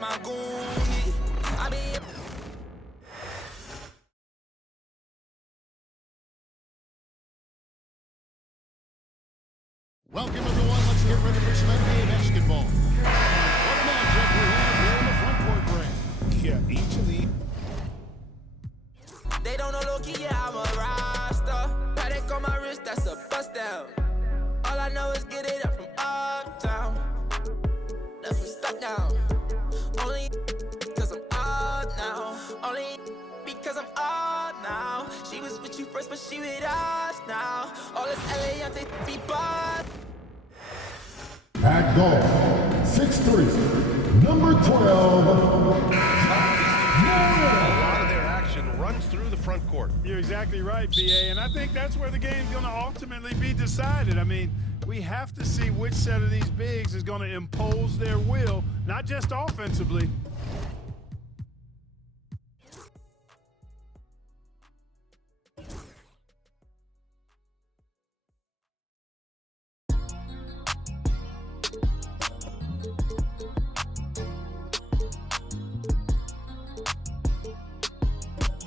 that's my goon. I be Welcome, everyone. Let's get ready for some NBA basketball. What a matchup we have here in the front court, Brand. Yeah, each of these. They don't know Loki, yeah, I'm a roster. Paddock on my wrist, that's a bust down. All I know is get it up from uptown. Left me stuck down. Only because I'm up now. Only because I'm up now. She was with you first, but she with us now. All this LA, I take be bad. At goal, 6'3", number 12. A lot of their action runs through the front court. You're exactly right, BA, and I think that's where the game's going to ultimately be decided. I mean, we have to see which set of these bigs is going to impose their will, not just offensively.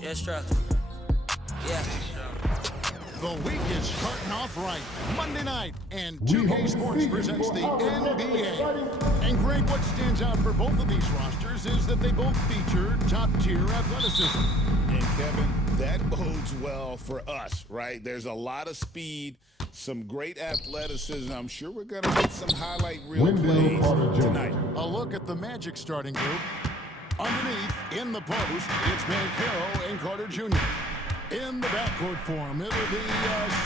Yeah, struck. Yeah. The week is starting off right. Monday night, and 2K Sports presents the NBA. And Greg, what stands out for both of these rosters is that they both feature top-tier athleticism. And Kevin, that bodes well for us, right? There's a lot of speed, some great athleticism. I'm sure we're going to get some highlight reel plays tonight. A look at the Magic starting group. Underneath, in the post, it's Banchero and Carter Jr. In the backcourt form, it'll be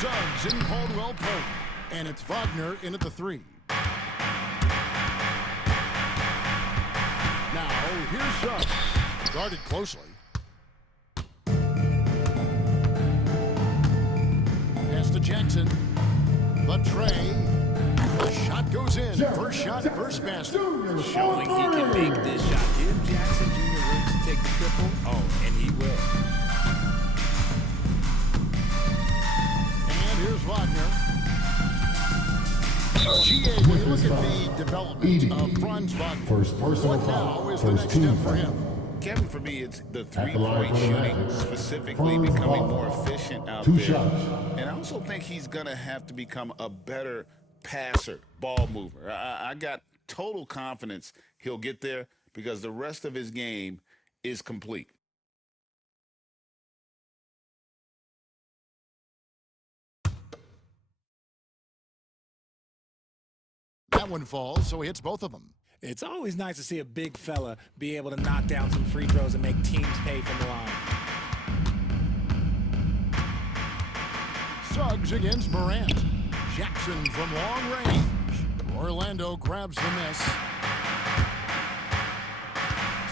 Suggs and Caldwell Pope. And it's Wagner in at the 3. Now, here's Suggs. Guarded closely. Pass to Jackson. The tray. The shot goes in. First shot, first basket. Showing he can make this shot. Give Jackson Jr. room to take the triple. Oh, and he will. And here's Wagner. GA, when you look at the development of Franz Wagner, First personal what now foul, is the first next team step for foul. him? Kevin, for me, it's the At the line three-point for the shooting, Magic. specifically Franz becoming Wagner. more efficient out 2 there. shots. And I also think he's going to have to become a better passer, ball mover. I got total confidence he'll get there because the rest of his game is complete. That one falls, so he hits both of them. It's always nice to see a big fella be able to knock down some free throws and make teams pay from the line. Suggs against Morant. Jackson from long range. Orlando grabs the miss.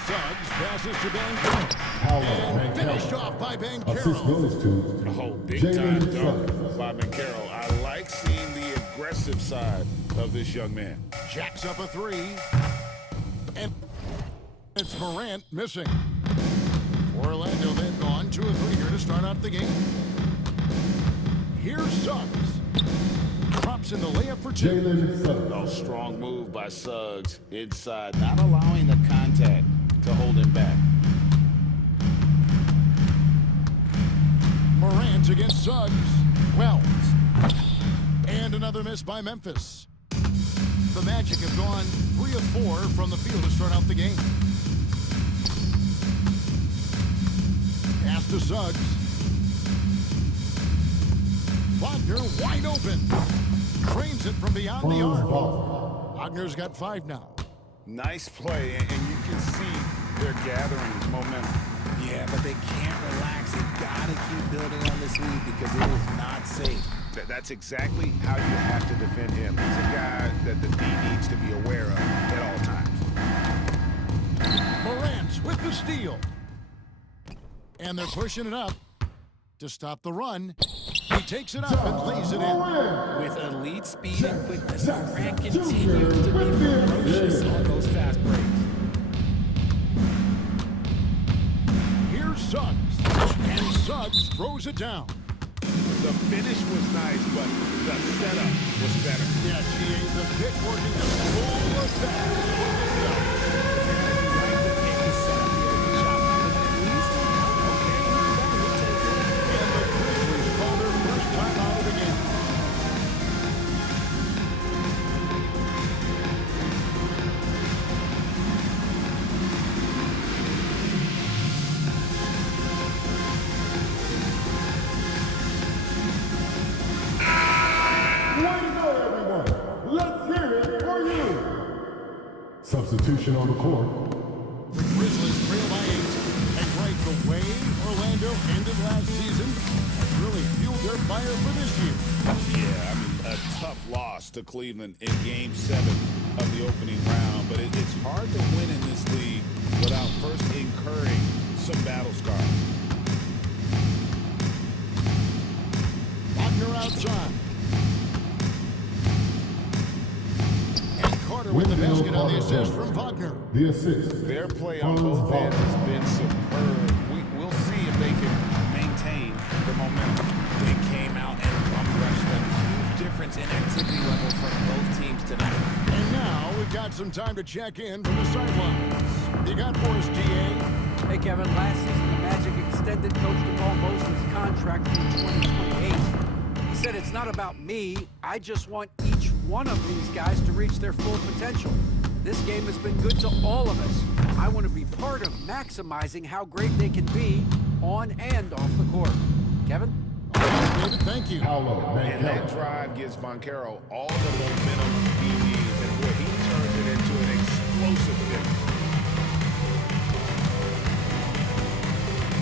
Suggs passes to Banchero. And finished off by Assist Banchero. goes to Oh, big-time Jalen dunk Suggs. by Banchero. I like seeing the aggressive side of this young man. Jacks up a 3. And it's Morant missing. Orlando then gone 2 of 3 here to start out the game. Here's Suggs. Drops in the layup for 2. Jalen Suggs. Oh, strong move by Suggs inside, not allowing the contact to hold him back. Morant against Suggs. Wells. And another miss by Memphis. The Magic have gone 3 of 4 from the field to start out the game. Pass to Suggs. Wagner wide open. Trains it from beyond the Franz arc. Wagner. Wagner's got 5 now. Nice play, and you can see they're gathering momentum. Yeah, but they can't relax. They've got to keep building on this lead because it is not safe. That's exactly how you have to defend him. He's a guy that the D needs to be aware of at all times. Morant with the steal. And they're pushing it up to stop the run. He takes it up and lays it in. With elite speed and quickness, Morant continues to be ferocious on those fast breaks. Here's Suggs. And Suggs throws it down. The finish was nice, but the setup was better. Yeah, GA, the pick working to full effect. Substitution on the court. The Grizzlies trail by 8. And right the way Orlando ended last season has really fueled their fire for this year. Yeah, I mean, a tough loss to Cleveland in Game 7 of the opening round, but it's hard to win in this league without first incurring some battle scars. Wagner outside. And Carter with the basket on the assist from Wagner. The assist. Their play on both ends has been superb. We'll see if they can maintain the momentum. They came out and bum rushed them. Huge difference in activity level from both teams tonight. And now we've got some time to check in from the sidelines. You got for us, DA? Hey, Kevin, last season the Magic extended Coach DePaul Mosley's contract through 2028. He said, it's not about me. I just want each one of these guys to reach their full potential. This game has been good to all of us. I want to be part of maximizing how great they can be on and off the court. Kevin? David, thank you. And that drive gives Banchero all the momentum he needs, and boy, he turns it into an explosive finish.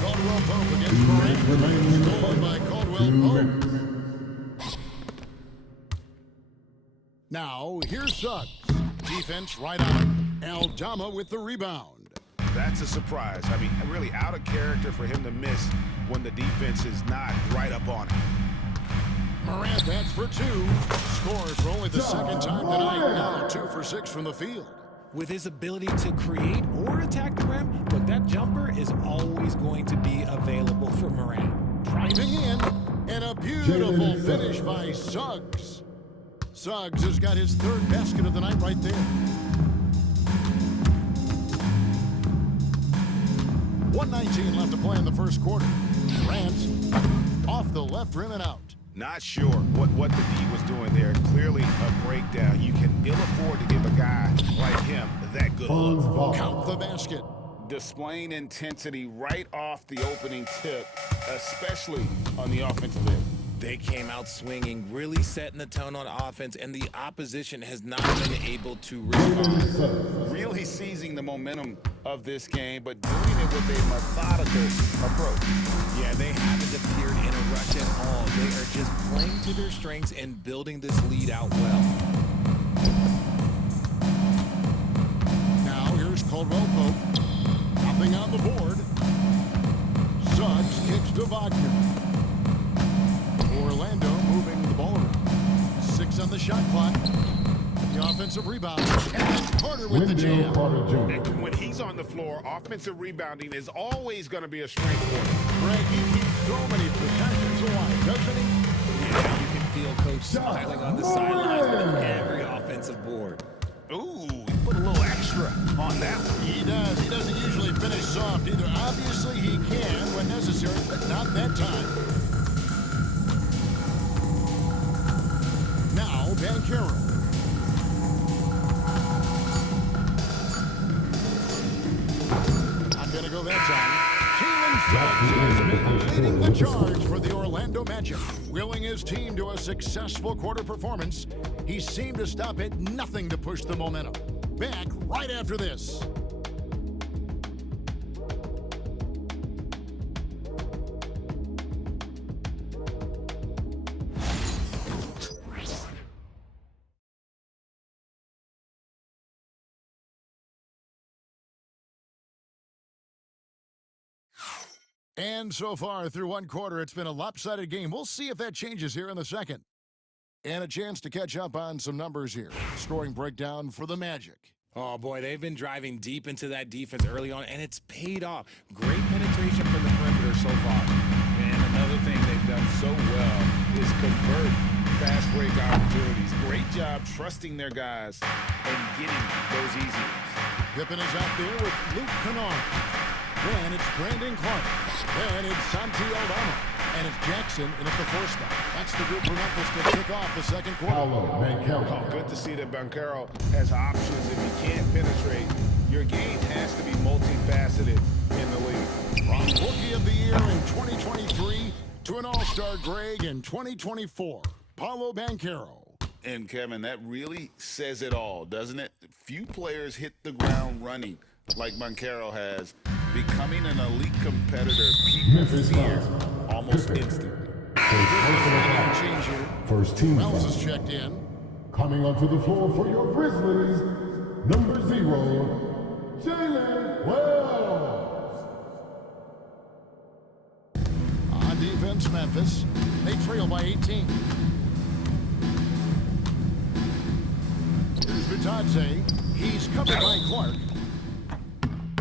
Caldwell Pope against Morant. Stolen by Caldwell Pope. Now, here's Suggs. Defense right on. Aldama with the rebound. That's a surprise. I mean, really out of character for him to miss when the defense is not right up on him. Morant, that's for 2. Scores for only the second time tonight. Now 2 for 6 from the field. With his ability to create or attack the rim, look, that jumper is always going to be available for Morant. Driving in, and a beautiful finish by Suggs. Suggs has got his 3rd basket of the night right there. 1:19 left to play in the first quarter. Morant off the left rim and out. Not sure what the D was doing there. Clearly a breakdown. You can ill afford to give a guy like him that good look. Count the basket. Displaying intensity right off the opening tip, especially on the offensive end. They came out swinging, really setting the tone on offense, and the opposition has not been able to respond. Really seizing the momentum of this game, but doing it with a methodical approach. Yeah, they haven't appeared in a rush at all. They are just playing to their strengths and building this lead out well. Now here's Caldwell Pope. Nothing on the board. Suggs kicks to Wagner. Orlando moving the ball around. 6 on the shot clock. The offensive rebound. And then Carter with the jam. And when he's on the floor, offensive rebounding is always going to be a strength for him. Greg, he keeps so many possessions alive, doesn't he? Yeah, you can feel Coach smiling on the sidelines with every offensive board. Ooh, he put a little extra on that one. He does. He doesn't usually finish soft either. Obviously, he can when necessary, but not that time. Now, Banchero. Not going to go that time. Jalen Suggs is leading the charge for the Orlando Magic. Willing his team to a successful quarter performance, he seemed to stop at nothing to push the momentum. Back right after this. And so far through one quarter, it's been a lopsided game. We'll see if that changes here in the second. And a chance to catch up on some numbers here. Scoring breakdown for the Magic. Oh, boy, they've been driving deep into that defense early on, and it's paid off. Great penetration from the perimeter so far. And another thing they've done so well is convert fast break opportunities. Great job trusting their guys and getting those easy ones. Pippen is out there with Luke Kennard. Then it's Brandon Clark. Then it's Santi Aldama. And it's Jackson in at the 4 spot. That's the group for Memphis to kick off the second quarter. Oh, good to see that Banchero has options. If he can't penetrate, your game has to be multifaceted in the league. From Rookie of the Year in 2023 to an All-Star Greg in 2024, Paolo Banchero. And Kevin, that really says it all, doesn't it? Few players hit the ground running like Banchero has, becoming an elite competitor. People fear almost instantly. Change here. First team Wells foul. is checked in. Coming onto the floor for your Grizzlies, number 0, Jalen Wells. On defense, Memphis. They trail by 18. Here's Vitadze. He's covered by Clark.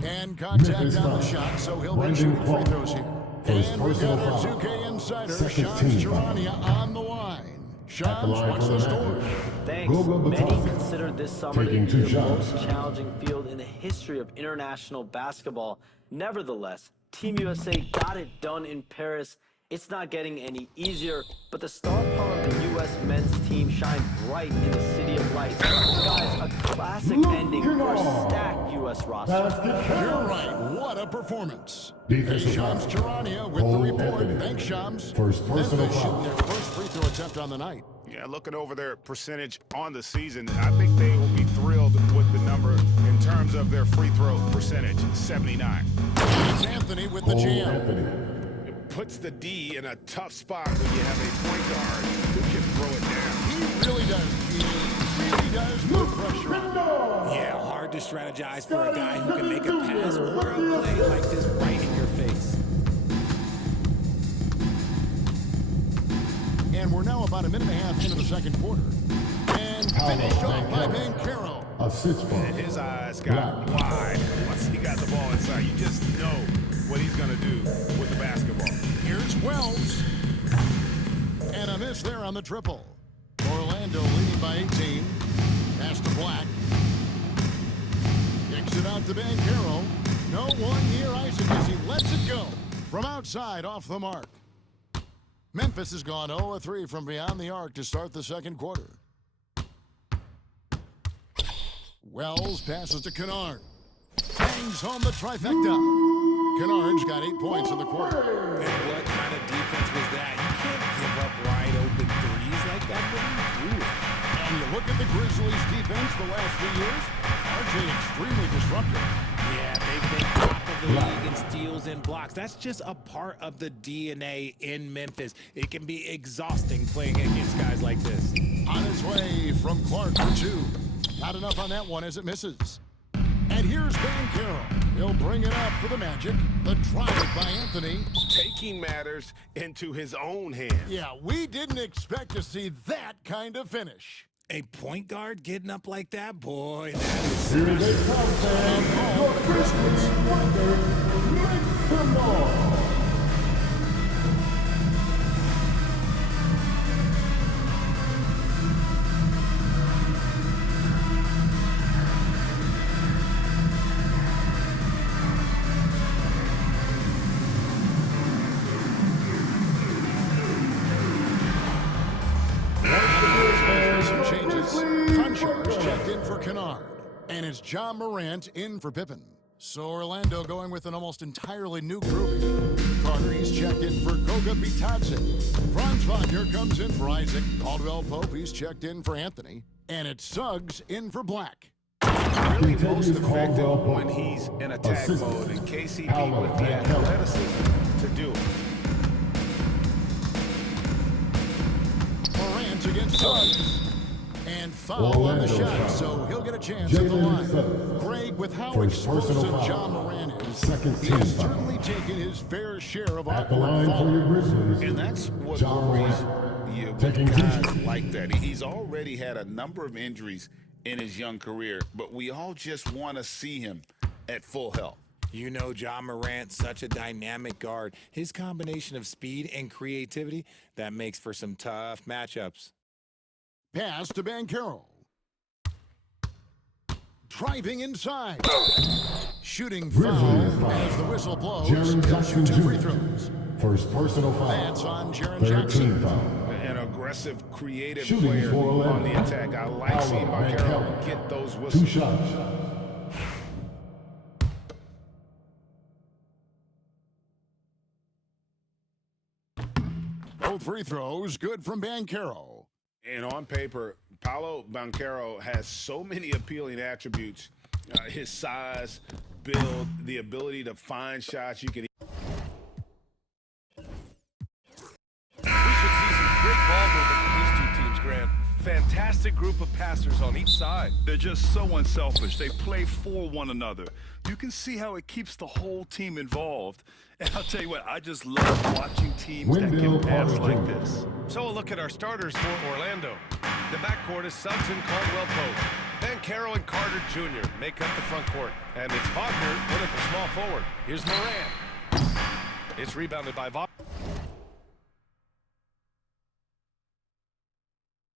And contact Memphis on the foul. shot, so he'll be Brandon shooting free Clark. throws here. First And we've personal got our foul. 2K insider, Second Shams team foul. Charania, on the line. At the Shams, line what's for the the story? Magic. Thanks. Goga Many Batista. consider this summer to Taking be 2 the shots. most challenging field in the history of international basketball. Nevertheless, Team USA got it done in Paris. It's not getting any easier, but the star power of the U.S. men's team shined bright in the City of Lights. Guys, a classic ending for a stacked U.S. roster. You're right. What a performance. Defensive Shams foul. Charania with the Cole report. Anthony. Thanks, Shams. First personal Memphis shooting foul. their first free throw attempt on the night. Yeah, looking over their percentage on the season, I think they will be thrilled with the number in terms of their free throw percentage, 79. It's Anthony with the Cole jam. Anthony. It puts the D in a tough spot when you have a point guard who can throw it down. He really does. He really does put pressure on. Yeah, hard to strategize for a guy who can make a pass or a play like this right in your face. And we're now about a minute and a half into the second quarter. And finished off by Banchero. Assist for And his eyes got wide once he got the ball inside. You just know what he's going to do with the basketball. Here's Wells. And a miss there on the triple. Orlando leading by 18. Pass to Black. Kicks it out to Banchero. No one near Isaac as he lets it go. From outside, off the mark. Memphis has gone 0-3 from beyond the arc to start the second quarter. Wells passes to Kennard. Bangs home the trifecta. Kennard's got 8 points in the quarter. And what kind of defense was that? You can't give up wide open threes like that. What are you doing? And you look at the Grizzlies' defense the last 3 years, RJ extremely disruptive. Yeah, they've been top of the league in steals and blocks. That's just a part of the DNA in Memphis. It can be exhausting playing against guys like this. On his way from Clark for 2. Not enough on that one as it misses. And here's Banchero. He'll bring it up for the Magic. The drive by Anthony. Taking matters into his own hands. Yeah, we didn't expect to see that kind of finish. A point guard getting up like that? Boy, that is Here they come, fans. Your Grizzlies wonder. Make some noise. Some changes. Conchars checked in for Kennard. And it's John Morant in for Pippen. So Orlando going with an almost entirely new group. Carter, he's checked in for Goga Bitadze. Franz Wagner comes in for Isaac. Caldwell Pope, he's checked in for Anthony. And it's Suggs in for Black. Really Continue most to effective Caldwell Pope. when he's in attack Assistant. mode, and KCP Howard with the Van Helden. athleticism to do it. Morant against Suggs. And foul on the Orlando shot, foul. so he'll get a chance at the Jalen line. Suggs. Greg, with how First personal explosive foul. John Morant is, Second he team has foul. certainly taken his fair share of At the awkward line for your fouls. Grizzlies. And that's what John worries Morant. you with Taking guys two. like that. He's already had a number of injuries in his young career, but we all just want to see him at full health. You know, John Morant, such a dynamic guard. His combination of speed and creativity, that makes for some tough matchups. Pass to Banchero. Driving inside. Shooting foul Grizzlies foul. as the whistle blows. Jaren He'll Jackson shoot 2 free Jr. throws. First personal foul. That's on Jaren Third Jackson. team foul. An aggressive, creative Shooting player for Orlando. on the attack. I like Howard seeing Van Banchero Helden. get those 2 whistles. shots. Both free throws good from Banchero. And on paper, Paolo Banchero has so many appealing attributes. His size, build, the ability to find shots. You can. We should see some great ball movement from these two teams, Grant. Fantastic group of passers on each side. They're just so unselfish. They play for one another. You can see how it keeps the whole team involved. And I'll tell you what, I just love watching teams that can pass like this. So a look at our starters for Orlando. The backcourt is Suggs and Caldwell-Pope. Banchero and Carter Jr. make up the front court. And it's Wagner put at the small forward. Here's Moran. It's rebounded by Wagner.